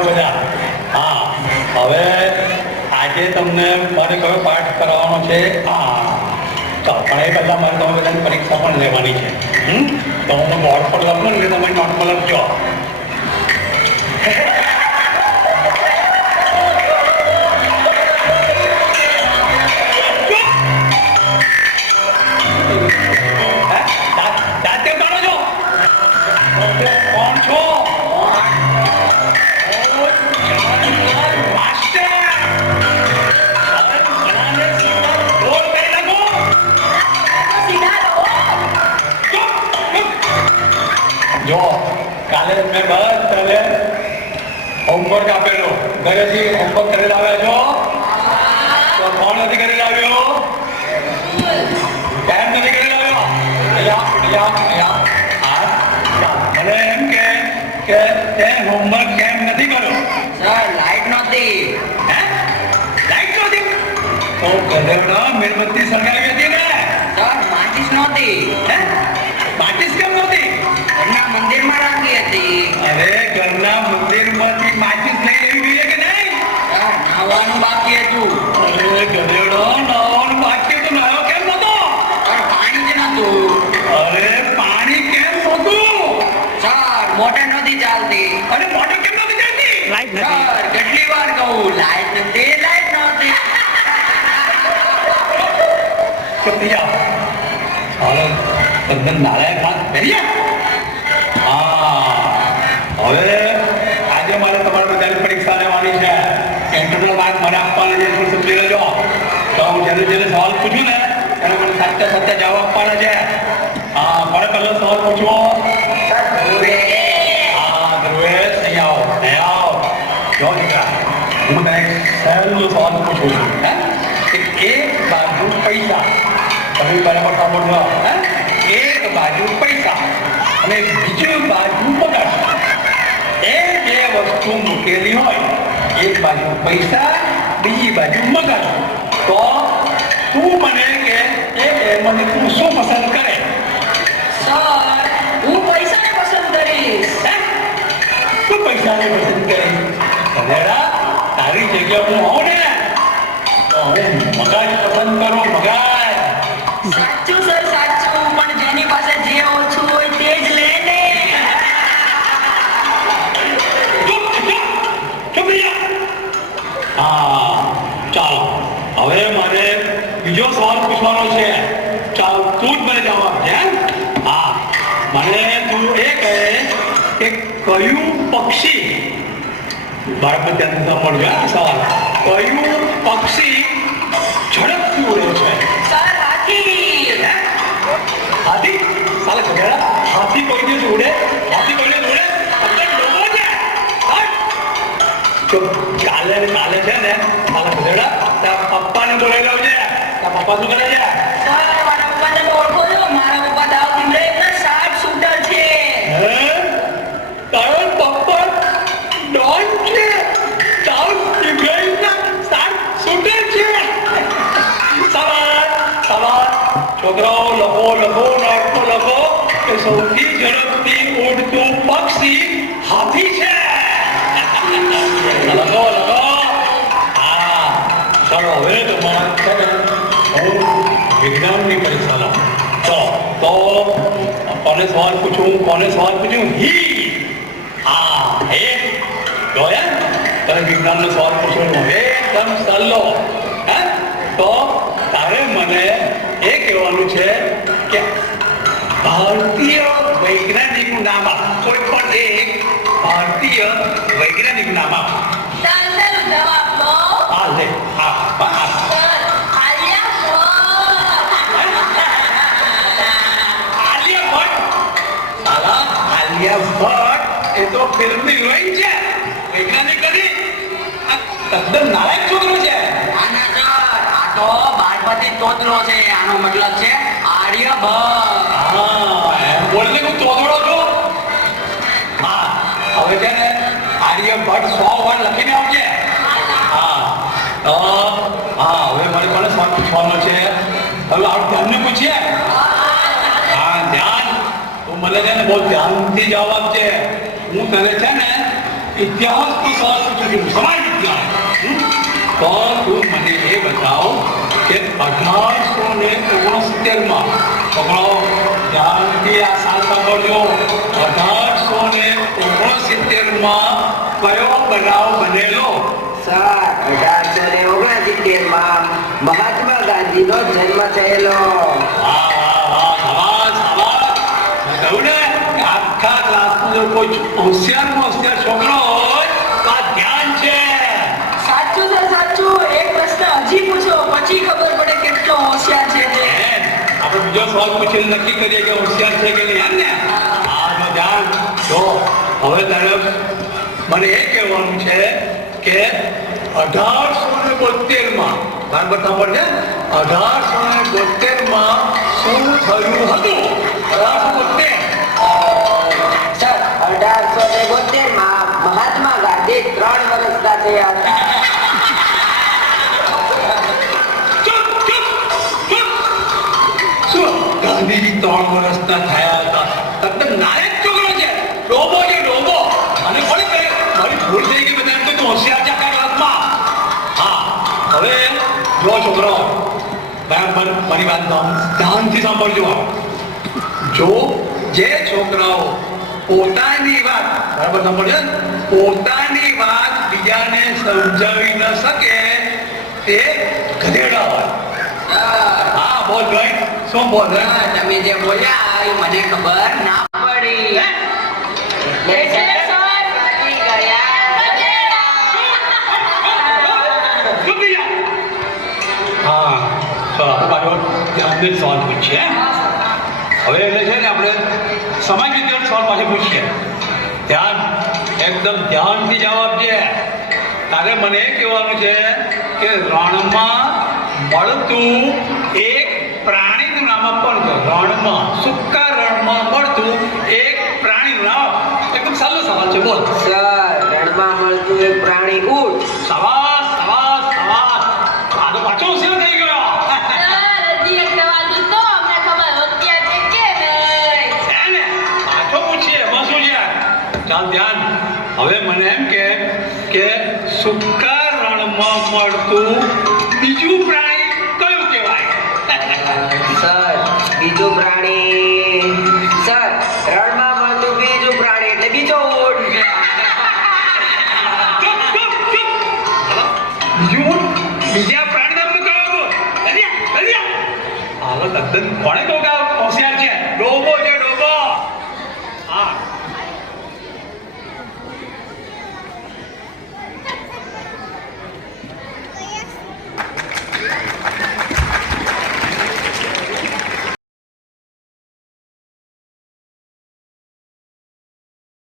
છો બધા? હા, હવે આજે તમને મારે કયો પાઠ કરાવવાનો છે? તો પણ એ પહેલાં મારે તમે બધાની પરીક્ષા પણ લેવાની છે. તો હું બોર્ડ પર લખું ને તમે નોટમાં લખજો. જો કાલે મેં બસ હોમવર્ક આપેલો, ઘરેથી હોમવર્ક કરેલા આવ્યા છો? તો કોણ નથી કરેલા આવ્યો? કેમ નથી કરેલા આવ્યો? મને એમ કે તે હોમવર્ક કેમ નથી કર્યો? સર, લાઈટ નહોતી. હે? લાઈટ નહોતી? તો ગધેડા મીણબત્તી સળગાવી હતી ને? સર, માચીસ નહોતી. હે? માચીસ કેમ નહોતી? ઘરના મંદિરમાં રાખી હતી. અરે ઘરના મંદિરમાંથી માચીસ લઈ લેવી જોઈએ કે નહીં? સર, નાહવાનું બાકી હતું. અરે ગધેડો, નાહવાનું બાકી હતું, નાહ્યો કેમ નહોતો? સર, પાણી જ નહોતું. અરે પાણી કેમ નહોતું? સર, મોટર નહોતી ચાલતી. અરે મોટર કેમ નહોતી ચાલતી? લાઈટ સર, કેટલી વાર કહું, લાઈટ નહોતી, લાઈટ નહોતી. તો ભૈયા હવે તદ્દન નારાયણ વાત કરીએ. હવે આજે મારે તમારે બધાની પરીક્ષા લેવાની છે. ઇન્ટરનલ માર્ક મને આપવાના છે, એટલું સમજી લેજો. તો હું જેને સવાલ પૂછું ને એને મને સાચા સાચા જવાબ આપવાના છે. મારે પહેલો સવાલ પૂછવો. ધ્રુવેશ, અહીં આવો. જો દીકરા, હું તને સહેલો સવાલ પૂછું છું. એક બાજુ પૈસા, તમે બરાબર સાંભળો. એક બાજુ પૈસા અને બીજી બાજુ પગાર. એ બે વસ્તુ મૂકેલી હોય, એક બાજુ પૈસા, બીજી બાજુ મગર, તો તું મને કે એ મને તું શું પસંદ કરે? સર, હું પૈસાને પસંદ કરીશ. તું પૈસાને પસંદ કરીશ? ગધેડા, તારી જગ્યા હું હોઉં ને તો હું મગજ પસંદ કરું. મગજ. સાચું સર, સાચું. પણ જેની પાસે જે ઓછું હોય તે જ લે ને. ચાલો, હવે મારે બીજો સવાલ પૂછવાનો છે. ચાલ, તું જ મને જવાબ દે. મને તું એ કહે કે કયું પક્ષી, બરાબર ત્યાં સાંભળજો સવાલ, કયું પક્ષી ઝડપથી ઉડે છે? સર, હાથી. હાથી? સાલા ગધેડા, હાથી કોઈ દિવસ ઉડે? હાથી કોઈ દિવસ ઉડે? કાલે છે ને મારા ગધેડા તારા પપ્પાને બોલાવી લાવજે. તારા પપ્પા શું કરે છે? સર, મારા પપ્પાને તો ઓળખો છો? મારા પપ્પા દાવ તીમડે એકના શાર્પ શૂટર છે. તારા પપ્પા ડોન છે? દાવ તીમડે એકના શાર્પ શૂટર છે? સવાલ છોકરાઓ લખો નોટમાં લખો કે સૌથી ઝડપથી ઉડતું પક્ષી હાથી છે. લગો. ચાલો, હવે તમારે હું વિજ્ઞાનની પરીક્ષા લઉં. તો કોને સવાલ પૂછું? તને વિજ્ઞાનનો સવાલ પૂછવાનો એકદમ સહેલો. તો તારે મને એ કહેવાનું છે કે ભારતીય વૈજ્ઞાનિકનું નામ આપ. કોઈ પણ એક ભારતીય વૈજ્ઞાનિકનું નામ આપ. જવાબ દો. લે. આલિયા ભટ્ટ એ તો ફિલ્મની હિરોઈન છે, વૈજ્ઞાનિક નથી. તદ્દન નાલાયક છોકરો છે. આ તો બાળપતિ તોતરો છે. આનો મતલબ છે આર્યભટ્ટ. બોલને હું તોતરો છું. હવે છે ને આર્યભટ્ટ 100 વાર લખીને આવજે. હવે મારે કોને સવાલ પૂછવાનો છે? હવે આવું ધ્યાનને પૂછીએ. ધ્યાન. તું મને છે ને બહુ ધ્યાનથી જવાબ આપજે. હું તને છે ને ઇતિહાસનો સવાલ પૂછું છું, સમાજ વિજ્ઞાન. તો તું મને એ બતાવ કે 1869 પકડો, ધ્યાનથી આ સાલ સાંભળજો. 1869 કયો બનાવ બનેલો? સર 1869 મહાત્મા ગાંધીનો જન્મ થયેલો. વાહ, વાહ, વાહ, શાબાશ, શાબાશ. મેં કહ્યું ને કે આખા ક્લાસમાં જો કોઈ હોશિયાર છોકરો હોય તો આ ધ્યાન છે. સાચું સર સાચું. એક પ્રશ્ન હજી પૂછો પછી ખબર પડે કેટલો હોશિયાર છે તે. આપણે બીજો સવાલ પૂછીને નક્કી કરીએ કે હોશિયાર છે કે નહીં. એમ ને? હા, તો ધ્યાન જો. હવે તારે મને એ કહેવાનું છે કે 1872 બરાબર સાંભળજે. 1872 શું થયું હતું? 1872 સર 1872 મહાત્મા ગાંધી 3 વર્ષના થયા હતા. ચૂપ, ચૂપ, ચૂપ. શું ગાંધીજી 3 વર્ષના થયા હતા? તદ્દન નાયક છોકરો છે. ડોબો છે, ડોબો. અને કોણે કહ્યું? મારી ભૂલ થઈ ગઈ. બધા એમ કે તું હોશિયાર છે આખા ક્લાસમાં. હા, હવે જો છોકરો બરાબર મારી વાત ધ્યાનથી સાંભળજો. જો જે છોકરાઓ પોતાની વાત બરાબર સાંભળજો, પોતાની વાત બીજાને સમજાવી ન શકે તે ગધેડા હોય. હા, બોલ ભાઈ, શું બોલ? તમે જે બોલ્યા એ મને ખબર ના પડી. એટલે સર પતી ગયા. હા, તો આપણે ધ્યાનથી સવાલ પૂછીએ. હવે એટલે છે ને આપણે સમાજ વિજ્ઞાન સવાલ પાછો પૂછીએ. ધ્યાન, એકદમ ધ્યાનથી જવાબ છે. તારે મને એ કહેવાનું છે કે રણમાં મળતું એક પ્રાણીનું નામ આપવાનું છે. રણમાં, સૂકા રણમાં મળતું એક પ્રાણીનું નામ. એકદમ સારો સવાલ છે, બોલ. સર રણમાં મળતું એક પ્રાણી ઊંટ. સવાસ, સવાસ, સવાસ. આ તો પાછો હોશિયાર થઈ ગયો. હજી એક સવાલ પૂછો અમને ખબર હોશિયાર છે કે નહીં. હે ને? પાછો પૂછીએ, એમાં શું છે? ચાલ ધ્યાન. હવે મને એમ કે સૂકા રણમાં મળતું બીજું પ્રાણી કયું કહેવાય? સર બીજું પ્રાણી. સર રણમાં મળતું બીજું પ્રાણી એટલે બીજો ઊંટ. ચૂપ, ચૂપ, ચૂપ. બીજું બીજા પ્રાણી નામનું કયું હતું? જલ્દી. હાલો તદ્દન કોણે કહું કે આ હોશિયાર છે? ડોબો છે, ડોબો. હા.